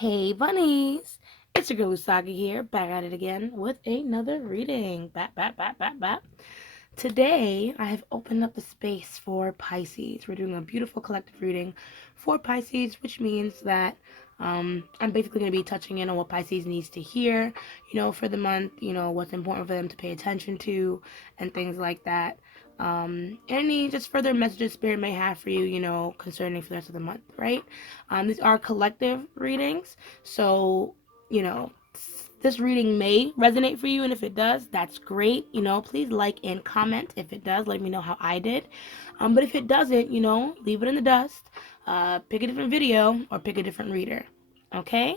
Hey bunnies, it's your girl Usagi here, back at it again with another reading. Bat. Today, I have opened up the space for Pisces. We're doing a beautiful collective reading for Pisces, which means that I'm basically going to be touching in on what Pisces needs to hear, for the month, what's important for them to pay attention to, and things like that. Any just further messages Spirit may have for you, concerning for the rest of the month, right? These are collective readings, so, you know, this reading may resonate for you, and if it does, that's great. Please like and comment if it does. Let me know how I did. But if it doesn't, leave it in the dust. Pick a different video or pick a different reader. Okay?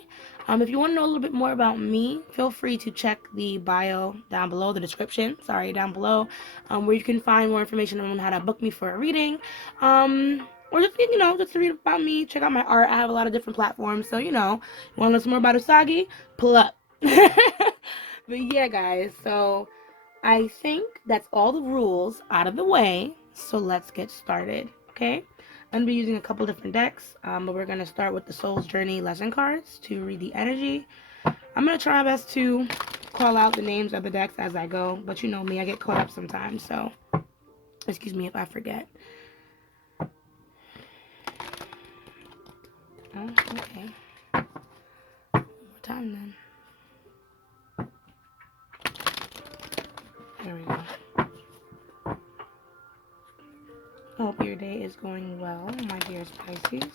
If you want to know a little bit more about me, feel free to check the bio down below, the description, down below, where you can find more information on how to book me for a reading. Or just to read about me, check out my art. I have a lot of different platforms. So, you want to learn some more about Usagi? Pull up. But yeah, guys, so I think that's all the rules out of the way. So let's get started, okay? I'm going to be using a couple different decks, but we're going to start with the Soul's Journey lesson cards to read the energy. I'm going to try my best to call out the names of the decks as I go, but you know me, I get caught up sometimes, so excuse me if I forget. Oh, okay. One more time then. There we go. I hope your day is going well, my dear Pisces.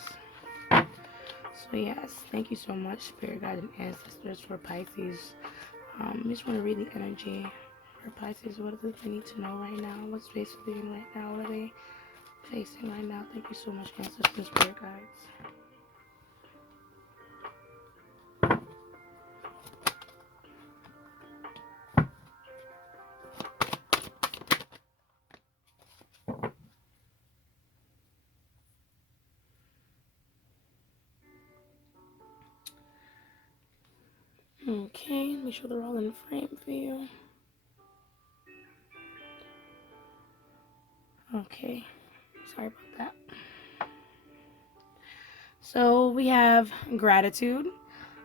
So yes, thank you so much, Spirit Guides and Ancestors, for Pisces. I just want to read the energy for Pisces. What do they need to know right now? What's basically right now? What are they facing right now? Thank you so much, Ancestors and Spirit Guides. Okay, make sure they're all in frame for you. Okay, sorry about that. So we have gratitude.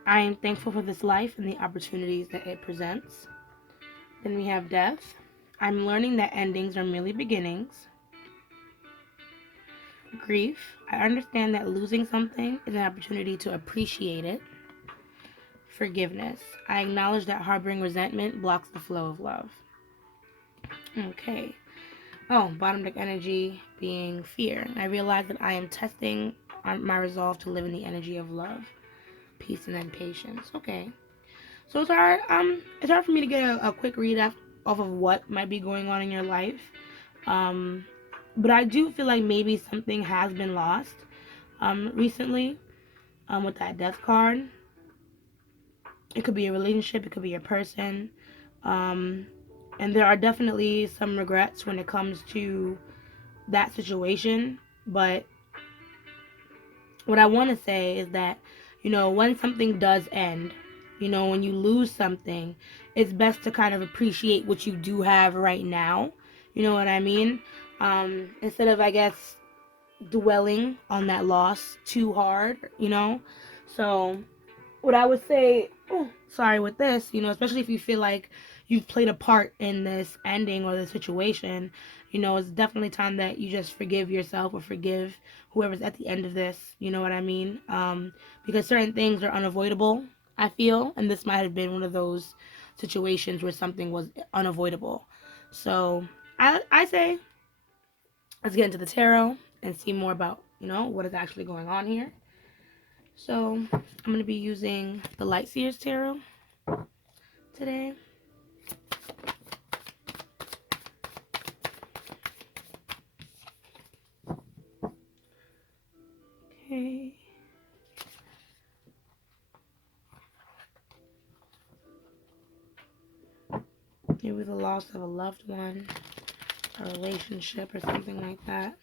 I am thankful for this life and the opportunities that it presents. Then we have death. I'm learning that endings are merely beginnings. Grief. I understand that losing something is an opportunity to appreciate it. Forgiveness. I acknowledge that harboring resentment blocks the flow of love. Okay. Oh, bottom deck energy being fear. I realize that I am testing my resolve to live in the energy of love, peace, and then patience. Okay. So it's hard for me to get a quick read off of what might be going on in your life. But I do feel like maybe something has been lost recently with that death card. It could be a relationship, it could be a person. And there are definitely some regrets when it comes to that situation. But what I want to say is that, when something does end, when you lose something, it's best to kind of appreciate what you do have right now. You know what I mean? Instead of, I guess, dwelling on that loss too hard, So, what I would say, with this, especially if you feel like you've played a part in this ending or the situation, it's definitely time that you just forgive yourself or forgive whoever's at the end of this, you know what I mean? Because certain things are unavoidable, I feel, and this might have been one of those situations where something was unavoidable. So, I say, let's get into the tarot and see more about, what is actually going on here. So, I'm going to be using the Light Seers Tarot today. Okay. Maybe the loss of a loved one, a relationship, or something like that.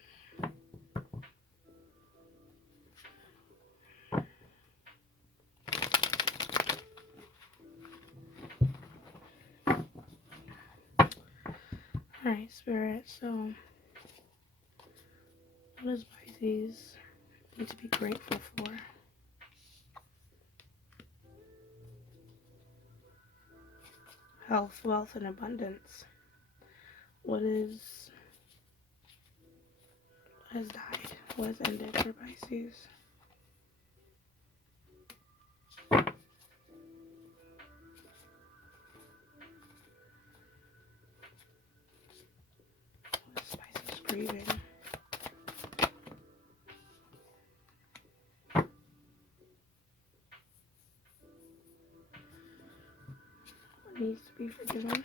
Alright, Spirit, so what does Pisces need to be grateful for? Health, wealth, and abundance. What has died? What has ended for Pisces? What is Pisces grieving? What needs to be forgiven?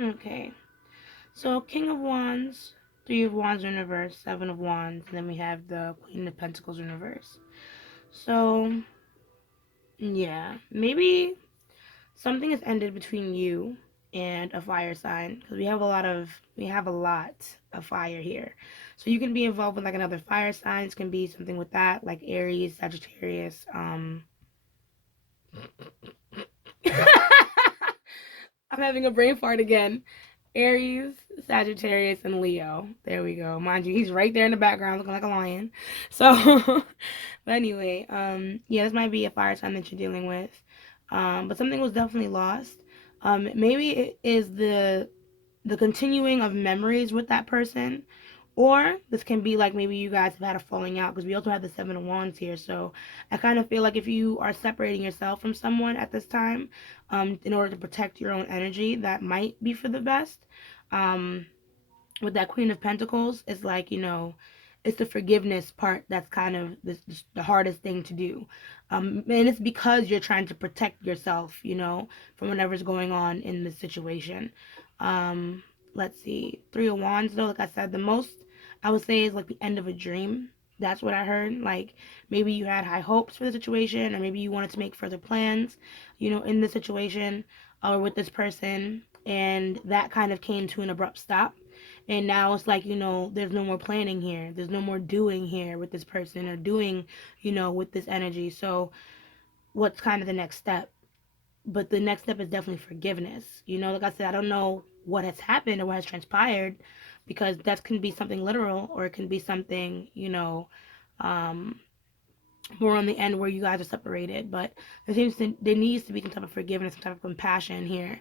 Okay. So King of Wands, Three of Wands in reverse, Seven of Wands, and then we have the Queen of Pentacles in reverse. So, yeah, maybe something has ended between you and a fire sign, because we have a lot of fire here. So you can be involved with like another fire sign. It can be something with that, like Aries, Sagittarius. I'm having a brain fart again. Aries, Sagittarius, and Leo. There we go. Mind you, he's right there in the background looking like a lion. So, but anyway, yeah, this might be a fire sign that you're dealing with. But something was definitely lost. Maybe it is the continuing of memories with that person, or this can be like maybe you guys have had a falling out, because we also have the Seven of Wands here. So I kind of feel like if you are separating yourself from someone at this time, in order to protect your own energy, that might be for the best. um with that Queen of Pentacles, it's like, it's the forgiveness part that's kind of the hardest thing to do. And it's because you're trying to protect yourself, from whatever's going on in this situation. Um, let's see. Three of Wands, though, like I said, the most I would say is like the end of a dream. That's what I heard. Like maybe you had high hopes for the situation, or maybe you wanted to make further plans, in the situation or with this person, and that kind of came to an abrupt stop. And now it's like, there's no more planning here. There's no more doing here with this person, or doing, with this energy. So what's kind of the next step? But the next step is definitely forgiveness. Like I said, I don't know what has happened or what has transpired, because that can be something literal, or it can be something, um, more on the end where you guys are separated. But there needs to be some type of forgiveness, some type of compassion here,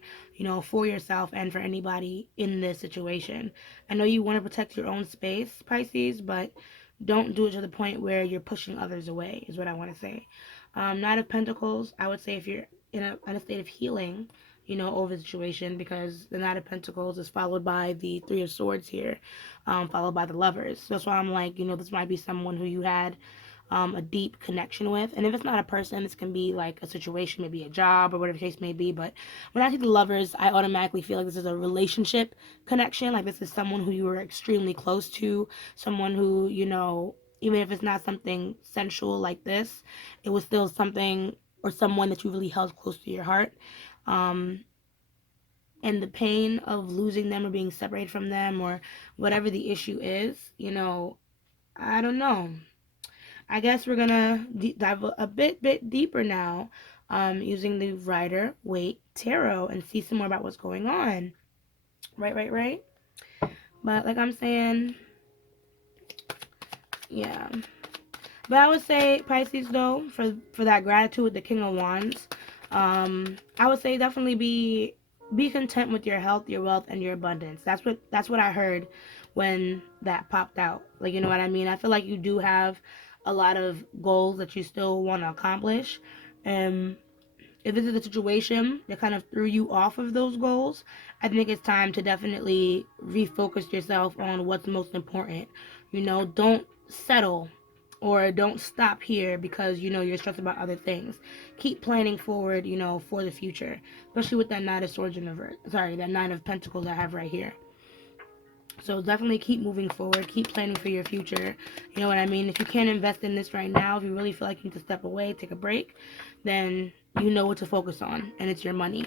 for yourself and for anybody in this situation. I know you want to protect your own space, Pisces, but don't do it to the point where you're pushing others away, is what I want to say. Knight of Pentacles, I would say if you're in a state of healing, over the situation, because the Knight of Pentacles is followed by the Three of Swords here, followed by the Lovers. So that's why I'm like, this might be someone who you had a deep connection with. And if it's not a person, this can be like a situation, maybe a job or whatever the case may be. But when I see the Lovers, I automatically feel like this is a relationship connection. Like this is someone who you were extremely close to, someone who, even if it's not something sensual like this, it was still something or someone that you really held close to your heart. And the pain of losing them or being separated from them, or whatever the issue is, I don't know. I guess we're gonna dive a bit deeper now, using the Rider Waite Tarot, and see some more about what's going on. Right. But like I'm saying, yeah. But I would say Pisces, though, for that gratitude with the King of Wands, I would say definitely be content with your health, your wealth, and your abundance. That's what I heard when that popped out. Like, you know what I mean? I feel like you do have a lot of goals that you still want to accomplish. And if this is a situation that kind of threw you off of those goals, I think it's time to definitely refocus yourself on what's most important. Don't settle, or don't stop here because you're stressed about other things. Keep planning forward, for the future, especially with that Knight of Swords in reverse. Sorry, that Nine of Pentacles I have right here. So definitely keep moving forward. Keep planning for your future. You know what I mean? If you can't invest in this right now, if you really feel like you need to step away, take a break, then you know what to focus on, and it's your money.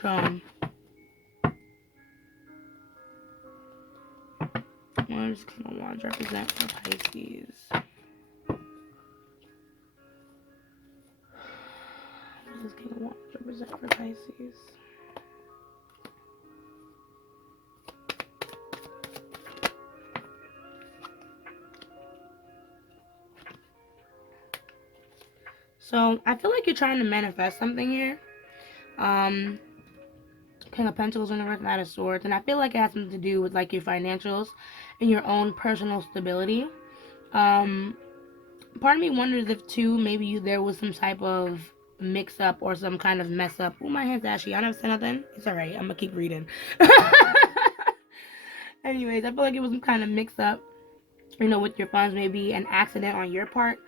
So, what does King of Wands represent for Pisces? What does King of Wands represent for Pisces? So I feel like you're trying to manifest something here. Um, King of Pentacles in reverse, Knight of Swords, and I feel like it has something to do with like your financials and your own personal stability. Um, Part of me wonders if too maybe there was some type of mix up or some kind of mess up. Oh, my hand's ashy. I never said nothing. It's alright. I'm gonna keep reading. Anyways, I feel like it was some kind of mix up, with your funds, maybe an accident on your part,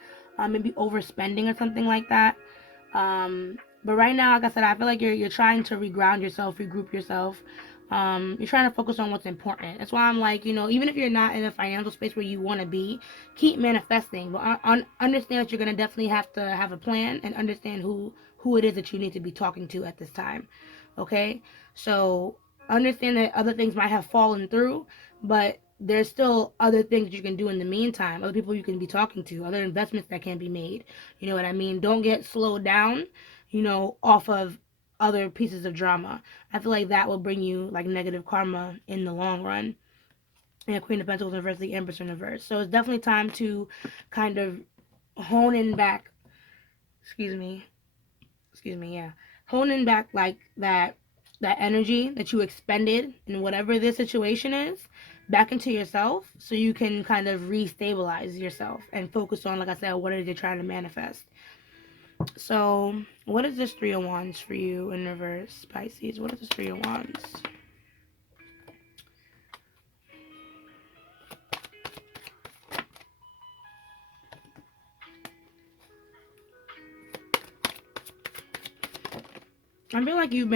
maybe overspending or something like that. But right now, like I said, I feel like you're trying to reground yourself, regroup yourself. You're trying to focus on what's important. That's why I'm like, even if you're not in a financial space where you want to be, keep manifesting. But understand that you're gonna definitely have to have a plan and understand who it is that you need to be talking to at this time. Okay, so understand that other things might have fallen through, but there's still other things you can do in the meantime, other people you can be talking to, other investments that can be made. You know what I mean? Don't get slowed down, off of other pieces of drama. I feel like that will bring you like negative karma in the long run. And Queen of Pentacles in reverse, the Empress in reverse. So it's definitely time to kind of hone in back, excuse me, yeah. Hone in back like that energy that you expended in whatever this situation is back into yourself so you can kind of restabilize yourself and focus on, like I said, what it is you're trying to manifest. So what is this Three of Wands for you in reverse, Pisces? What is this Three of Wands? I feel like you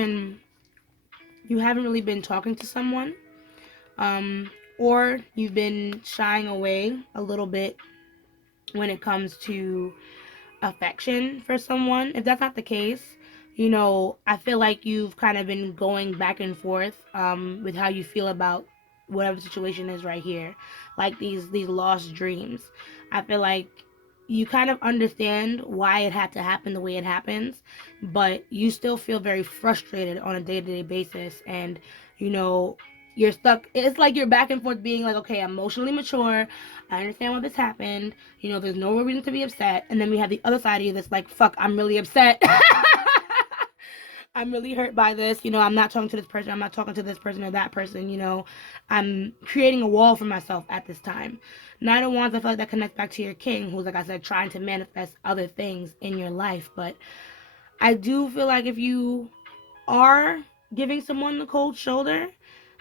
haven't really been talking to someone, or you've been shying away a little bit when it comes to affection for someone. If that's not the case, I feel like you've kind of been going back and forth with how you feel about whatever the situation is right here, like these lost dreams. I feel like you kind of understand why it had to happen the way it happens, but you still feel very frustrated on a day-to-day basis, and you know you're stuck. It's like you're back and forth being like, okay, I'm emotionally mature, I understand why this happened, there's no reason to be upset. And then we have the other side of you that's like, fuck, I'm really upset. I'm really hurt by this. I'm not talking to this person. I'm not talking to this person or that person. I'm creating a wall for myself at this time. Nine of Wands, I feel like that connects back to your king, who's, like I said, trying to manifest other things in your life. But I do feel like if you are giving someone the cold shoulder,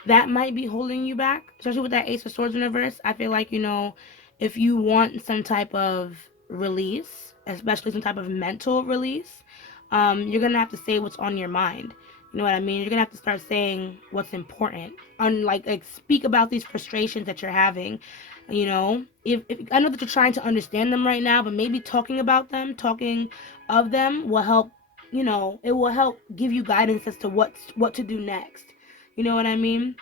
that might be holding you back, especially with that Ace of Swords in reverse. I feel like, if you want some type of release, especially some type of mental release, you're going to have to say what's on your mind. You know what I mean? You're going to have to start saying what's important. Like speak about these frustrations that you're having. If I know that you're trying to understand them right now, but maybe talking about them, talking of them will help. It will help give you guidance as to what to do next. You know what I mean?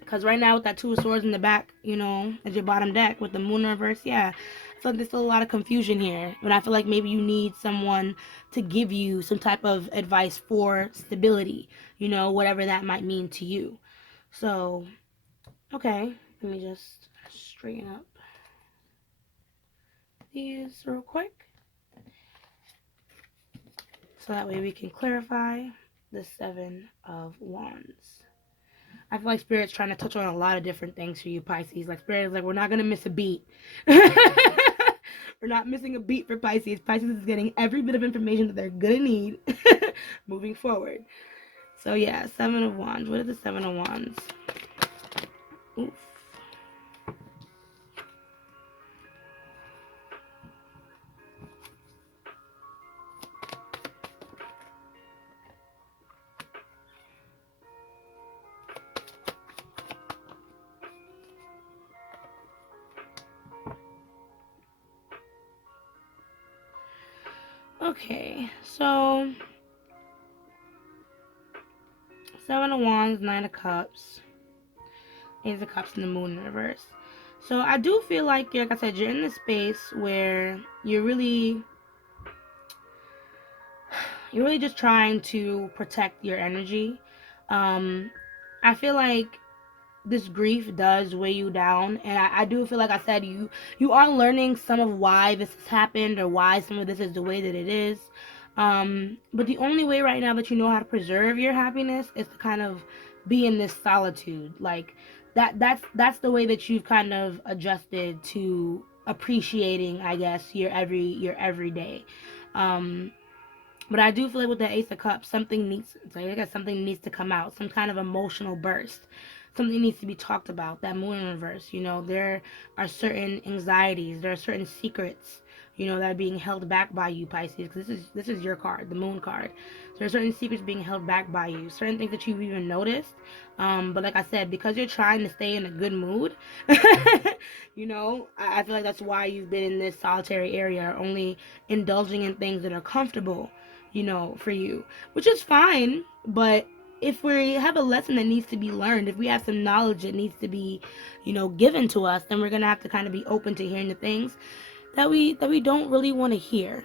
Because right now with that Two of Swords in the back, as your bottom deck with the Moon in reverse, yeah, I feel like there's still a lot of confusion here. But I feel like maybe you need someone to give you some type of advice for stability, whatever that might mean to you. So, okay, let me just straighten up these real quick so that way we can clarify the Seven of Wands. I feel like Spirit's trying to touch on a lot of different things for you, Pisces. Like, Spirit is like, we're not going to miss a beat. We're not missing a beat for Pisces. Pisces is getting every bit of information that they're going to need moving forward. So, yeah, Seven of Wands. What is the Seven of Wands? Oof. Okay, so Seven of Wands, Nine of Cups, Ace of Cups, and the Moon in reverse. So I do feel like I said, you're in this space where you're really just trying to protect your energy. I feel like this grief does weigh you down, and I do feel like I said you are learning some of why this has happened or why some of this is the way that it is. But the only way right now that you know how to preserve your happiness is to kind of be in this solitude. Like that's the way that you've kind of adjusted to appreciating, I guess, your everyday. Um, but I do feel like with the Ace of Cups, something needs to come out, some kind of emotional burst. Something needs to be talked about. That Moon in reverse, there are certain anxieties, there are certain secrets, that are being held back by you, Pisces. Because this is your card, the Moon card. So there are certain secrets being held back by you, certain things that you've even noticed. But like I said, because you're trying to stay in a good mood, I feel like that's why you've been in this solitary area, only indulging in things that are comfortable, for you, which is fine. But if we have a lesson that needs to be learned, if we have some knowledge that needs to be, given to us, then we're gonna have to kind of be open to hearing the things that we don't really want to hear.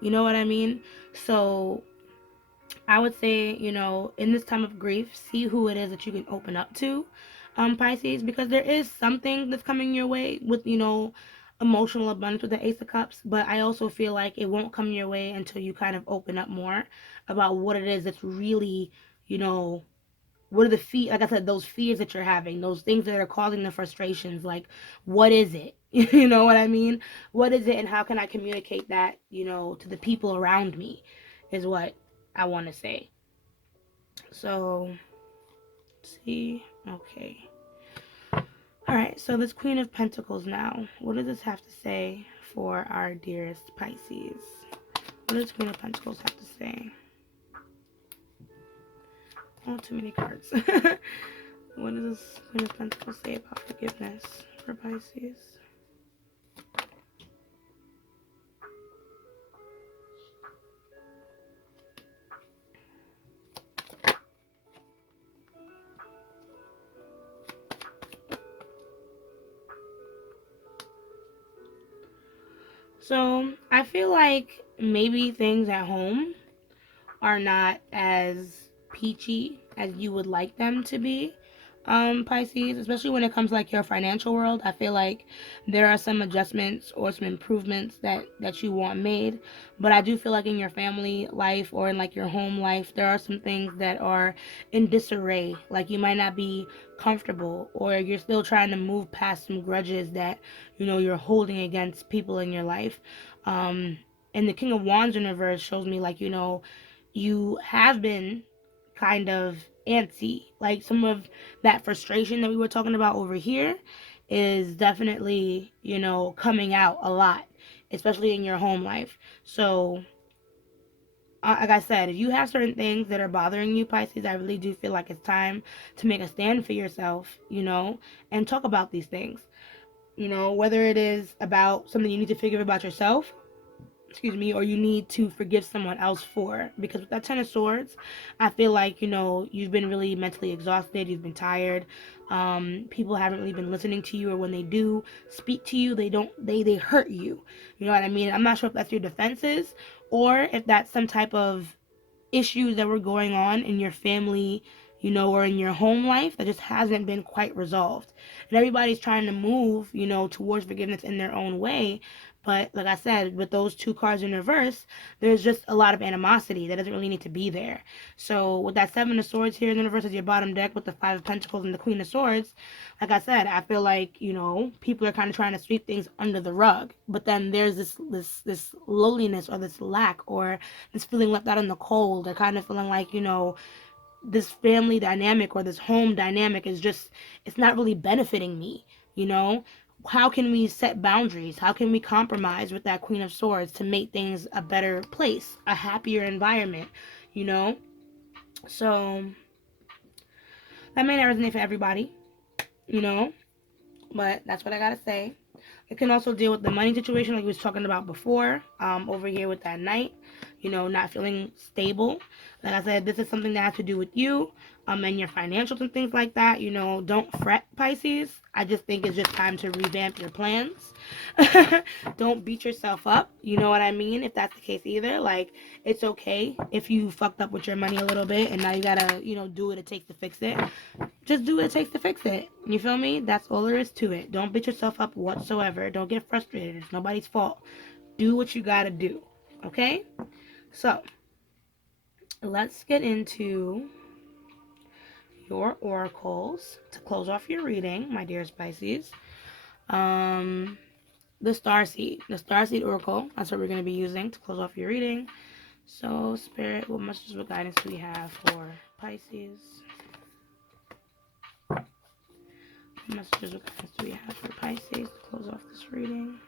You know what I mean? So I would say, in this time of grief, see who it is that you can open up to, Pisces, because there is something that's coming your way with, emotional abundance with the Ace of Cups, but I also feel like it won't come your way until you kind of open up more about what it is that's really, you know, what are the like I said, those fears that you're having, those things that are causing the frustrations, like, what is it? You know what I mean? What is it, and how can I communicate that, to the people around me, is what I want to say. So, let's see. Okay. All right. So this Queen of Pentacles now. What does this have to say for our dearest Pisces? What does Queen of Pentacles have to say? Oh, too many cards. What does this Queen of Pentacles say about forgiveness for Pisces? So I feel like maybe things at home are not as peachy as you would like them to be, Pisces, especially when it comes to like your financial world. I feel like there are some adjustments or some improvements that you want made, but I do feel like in your family life or in like your home life, there are some things that are in disarray. Like you might not be comfortable, or you're still trying to move past some grudges that you're holding against people in your life. And the King of Wands in reverse shows me like you have been kind of antsy. Like some of that frustration that we were talking about over here is definitely, coming out a lot, especially in your home life. So, like I said, if you have certain things that are bothering you, Pisces, I really do feel like it's time to make a stand for yourself, and talk about these things. Whether it is about something you need to figure about yourself, or you need to forgive someone else for. Because with that Ten of Swords, I feel like you've been really mentally exhausted, you've been tired. People haven't really been listening to you, or when they do speak to you, they hurt you. You know what I mean? I'm not sure if that's your defenses, or if that's some type of issues that were going on in your family, or in your home life that just hasn't been quite resolved. And everybody's trying to move, towards forgiveness in their own way. But like I said, with those two cards in reverse, there's just a lot of animosity that doesn't really need to be there. So with that Seven of Swords here in the reverse as your bottom deck, with the Five of Pentacles and the Queen of Swords, like I said, I feel like, people are kind of trying to sweep things under the rug. But then there's this lowliness, or this lack, or this feeling left out in the cold. They're kind of feeling like, this family dynamic or this home dynamic is just, it's not really benefiting me, How can we set boundaries? How can we compromise with that Queen of Swords to make things a better place, a happier environment, So that may not resonate for everybody, but that's what I gotta say. It can also deal with the money situation like we was talking about before, over here with that Knight, not feeling stable. Like I said, this is something that has to do with you, and your financials and things like that. Don't fret, Pisces. I just think it's just time to revamp your plans. Don't beat yourself up, you know what I mean, if that's the case either. Like, it's okay if you fucked up with your money a little bit and now you gotta, do what it takes to fix it. just do what it takes to fix it. You feel me? That's all there is to it. Don't beat yourself up whatsoever. Don't get frustrated. It's nobody's fault. Do what you gotta do. Okay? So, let's get into your oracles to close off your reading, my dear Pisces. The Starseed Oracle. That's what we're going to be using to close off your reading. So, Spirit, what messages of guidance do we have for Pisces? What messages of guidance do we have for Pisces to close off this reading?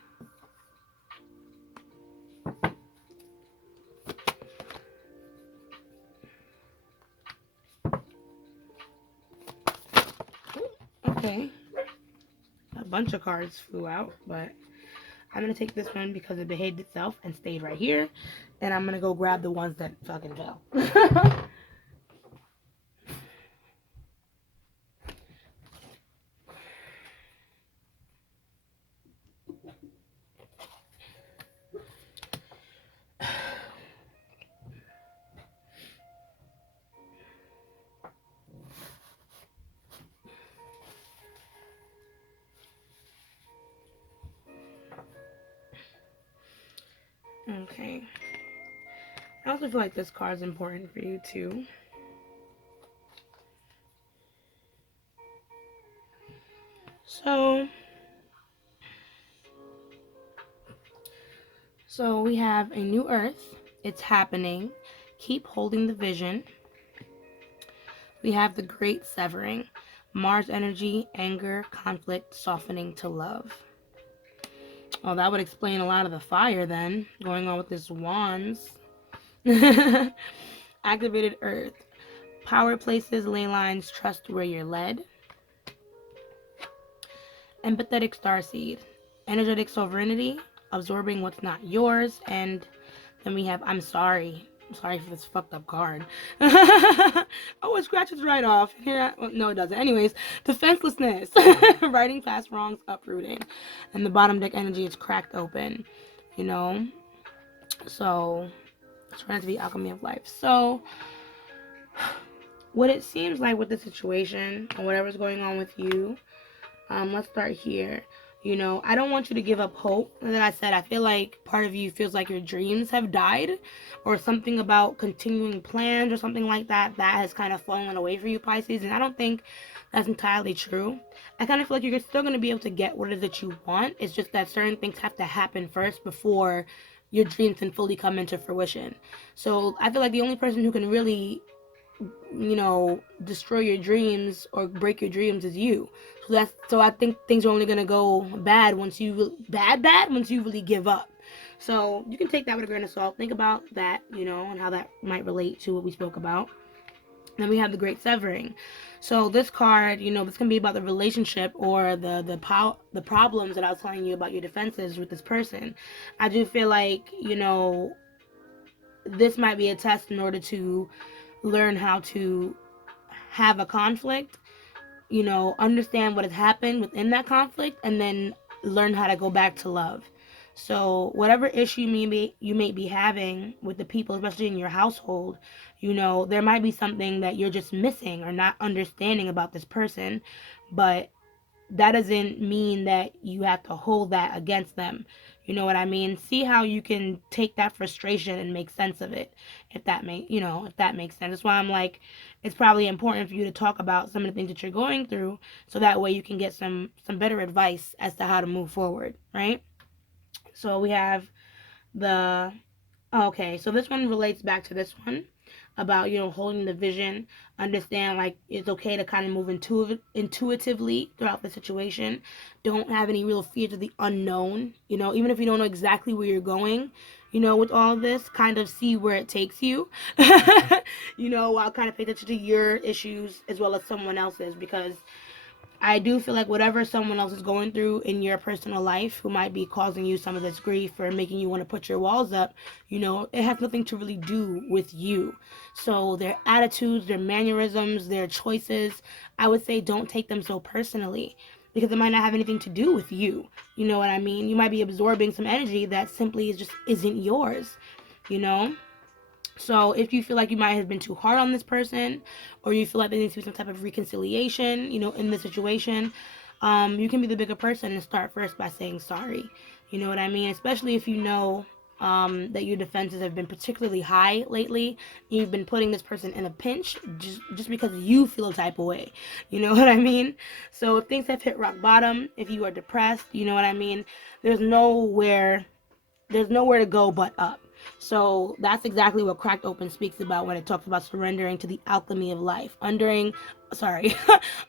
Okay. A bunch of cards flew out, but I'm going to take this one because it behaved itself and stayed right here. And I'm going to go grab the ones that fucking fell. Okay. I also feel like this card is important for you too. So we have a new earth. It's happening. Keep holding the vision. We have the great severing. Mars energy, anger, conflict, softening to love. Well, that would explain a lot of the fire then, going on with this wands. Activated earth. Power places, ley lines, trust where you're led. Empathetic starseed. Energetic sovereignty, absorbing what's not yours. And then we have I'm sorry. I'm sorry for this fucked up card. Oh, it scratches right off. Here, well, no, it doesn't. Anyways, defenselessness. Writing past wrongs, uprooting. And the bottom deck energy is cracked open. You know? So, it's trying to be alchemy of life. So, what it seems like with the situation, or whatever's going on with you, let's start here. You know, I don't want you to give up hope. Like I said, I feel like part of you feels like your dreams have died, or something about continuing plans or something like that has kind of fallen away for you, Pisces. And I don't think that's entirely true. I kind of feel like you're still going to be able to get what it is that you want. It's just that certain things have to happen first before your dreams can fully come into fruition. So I feel like the only person who can really, you know, destroy your dreams or break your dreams is you. So I think things are only gonna go bad once you really give up. So you can take that with a grain of salt. Think about that, you know, and how that might relate to what we spoke about. Then we have the great severing. So this card, you know, this can be about the relationship or the problems that I was telling you about your defenses with this person. I do feel like, you know, this might be a test in order to learn how to have a conflict, you know, understand what has happened within that conflict, and then learn how to go back to love. So whatever issue you may be having with the people, especially in your household, you know, there might be something that you're just missing or not understanding about this person, but that doesn't mean that you have to hold that against them. You know what I mean? See how you can take that frustration and make sense of it. If that makes sense. That's why I'm like, it's probably important for you to talk about some of the things that you're going through, so that way you can get some better advice as to how to move forward, right? So we have the okay, so this one relates back to this one about, you know, holding the vision. Understand, like, it's okay to kind of move intuitively throughout the situation. Don't have any real fear to the unknown. You know, even if you don't know exactly where you're going, you know, with all of this, kind of see where it takes you. You know, while kind of pay attention to your issues as well as someone else's, because I do feel like whatever someone else is going through in your personal life, who might be causing you some of this grief or making you want to put your walls up, you know, it has nothing to really do with you. So their attitudes, their mannerisms, their choices, I would say don't take them so personally, because it might not have anything to do with you. You know what I mean? You might be absorbing some energy that simply just isn't yours, you know? So if you feel like you might have been too hard on this person, or you feel like there needs to be some type of reconciliation, in the situation, you can be the bigger person and start first by saying sorry. You know what I mean? Especially if you know that your defenses have been particularly high lately. You've been putting this person in a pinch just because you feel a type of way. You know what I mean? So if things have hit rock bottom, if you are depressed, you know what I mean? There's nowhere there's nowhere to go but up. So that's exactly what Cracked Open speaks about when it talks about surrendering to the alchemy of life.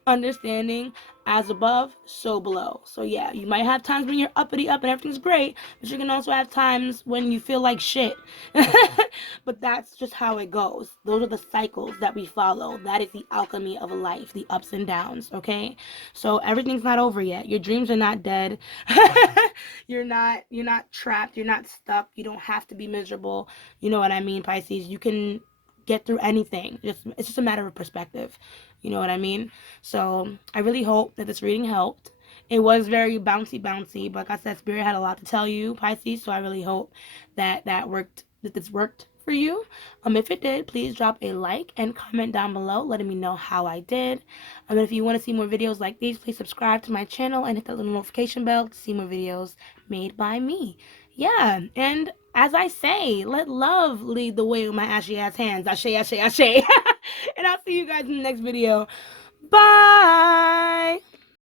Understanding as above, so below. So yeah, you might have times when you're uppity up and everything's great, but you can also have times when you feel like shit. But that's just how it goes. Those are the cycles that we follow. That is the alchemy of life, the ups and downs, okay? So everything's not over yet. Your dreams are not dead. You're not trapped, you're not stuck. You don't have to be miserable. You know what I mean, Pisces? You can get through anything. It's just a matter of perspective. You know what I mean? So I really hope that this reading helped. It was very bouncy, but like I said, Spirit had a lot to tell you, Pisces. So I really hope that this worked for you. If it did, please drop a like and comment down below, letting me know how I did. And if you want to see more videos like these, please subscribe to my channel and hit that little notification bell to see more videos made by me. Yeah, and as I say, let love lead the way with my ashy ass hands. Ashe, ashe, ashe. And I'll see you guys in the next video. Bye.